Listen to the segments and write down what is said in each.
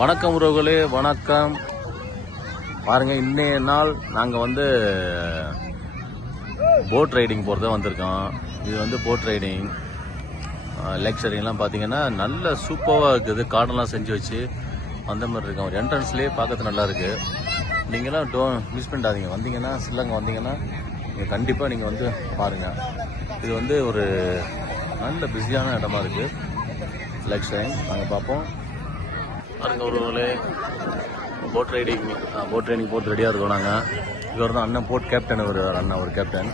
வணக்கம் உறவுகளே, வணக்கம். பாருங்க, இன்னைய நாள் நாங்கள் வந்து போட் ரைடிங் போகிறத வந்திருக்கோம். இது வந்து போட் ரைடிங் லெக்சரிங்லாம் பார்த்தீங்கன்னா நல்ல சூப்பராக இருக்குது. கார்டெல்லாம் செஞ்சு வச்சு அந்த மாதிரி இருக்கும். ஒரு என்ட்ரன்ஸ்லேயே பார்க்கறது நல்லா இருக்குது. நீங்களாம் மிஸ் பண்ணிடாதீங்க. வந்தீங்கன்னா சில்லங்க வந்தீங்கன்னா நீங்கள் கண்டிப்பாக நீங்கள் வந்து பாருங்கள். இது வந்து ஒரு நல்ல பிஸியான இடமா இருக்குது. லெக்சரிங் நாங்கள் பார்ப்போம். பாருங்க ஒருவர்களே, போட் ரைடிங் போட்டு ரெடியாக இருக்கோம். நாங்கள் இவர் தான் அண்ணன் போட் கேப்டன். ஒரு கேப்டன்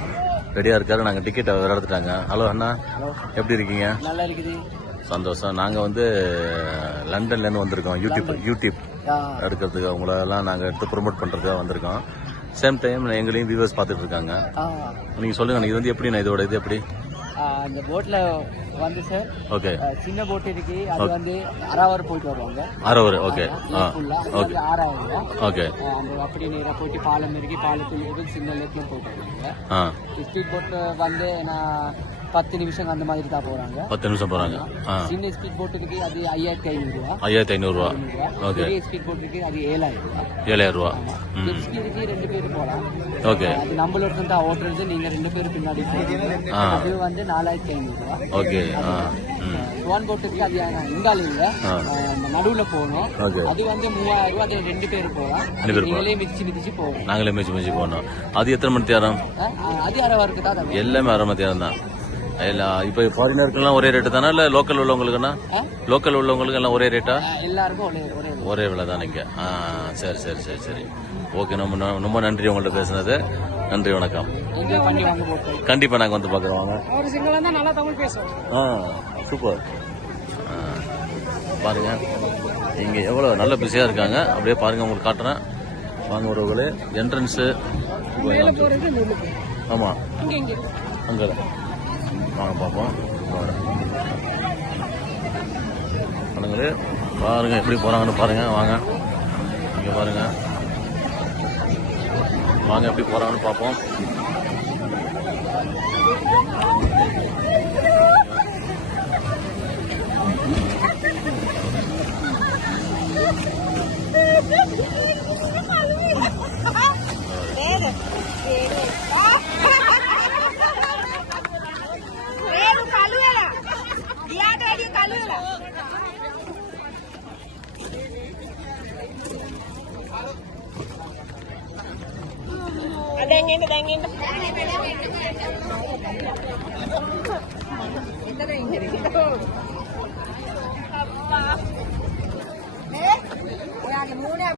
ரெடியாக இருக்காரு. நாங்கள் டிக்கெட் வேறு எடுத்துட்டாங்க. ஹலோ அண்ணா, எப்படி இருக்கீங்க? நல்லா இருக்குது, சந்தோஷம். நாங்கள் வந்து லண்டன்லேருந்து வந்திருக்கோம். யூடியூப் எடுக்கிறதுக்கு அவங்களெல்லாம் நாங்கள் எடுத்து ப்ரொமோட் பண்ணுறதுக்காக வந்திருக்கோம். சேம் டைம் எங்களையும் வியூவர்ஸ் பார்த்துட்டு இருக்காங்க. நீங்கள் சொல்லுங்கள், இது வந்து எப்படிண்ணா? இதோட இது எப்படி? அந்த போட்ல வந்து சார், ஓகே, சின்ன போட் இருக்கு. அது வந்து 6 hour போயிட்டு வருவாங்க. 6 hour. Okay, okay, 6000. ஓகே. அந்த அப்படி நேரா போயிட்டு பாலம் இருக்கு. பாலத்துக்கு சின்ன லேக்ல போயிட்டு வருவாங்க. ஸ்பீட் போட் வந்து நான் 10 நிமிஷம் அந்த மாதிரி தான் போறாங்க. 10 நிமிஷம் போறாங்க. சின்ன ஸ்பீட் போட் இருக்கு, அது 5500 ரூபா. 5500 ரூபா. ஓகே. பெரிய ஸ்பீட் போட் இருக்கு, அது 7000 ரூபா. 7000 ரூபா. இருக்கு, 2 பேர் போலாம். ஓகே. அது நம்மளோட தான் ஓட்டுறது. நீங்க 2 பேர் பின்னாடி போறீங்க. அது வந்து 4500 ரூபா. ஓகே. ஸ்வான் போட் இருக்கு, அது இங்கால இல்ல, நடுவுல போகணும். அது வந்து 3000 ரூபா. அது 2 பேர் போகலாம். நீங்களே மிதிச்சு போகணும். நாங்களே மிதிச்சு போகணும். அது எத்தனை மணி நேரம்? அது 1/2 hour தான். எல்லாமே 1/2 மணி நேரம் தான். இப்ப ஃபாரினருக்குலாம் ஒரே ரேட்டு தானே, இல்ல லோக்கல் உள்ளவங்களுக்குன்னா? லோக்கல் உள்ளவங்களுக்கு எல்லாம் ஒரே ரேட்டா? எல்லாருக்கும் ஒரே விலை தானேங்க. சரி சரி சரி சரி. ஓகே, ரொம்ப நன்றி உங்கள்ட்ட பேசுனது. நன்றி, வணக்கம். கண்டிப்பா நாங்க வந்து பாக்குறோம். வாங்க. சூப்பர். பாருங்க, இங்க எவ்வளவு நல்ல பிஸியா இருக்காங்க. அப்படியே பாருங்க, உங்களுக்கு காட்டுறேன். வாங்க உறவுகளே, என்ட்ரன்ஸ். ஆமா, அங்க வாங்க பார்ப்போம். பண்ணுங்களே, பாருங்க எப்படி போறாங்கன்னு பாருங்க. வாங்க, இங்க பாருங்க. வாங்க எப்படி போறாங்கன்னு பார்ப்போம். Ada yang ini.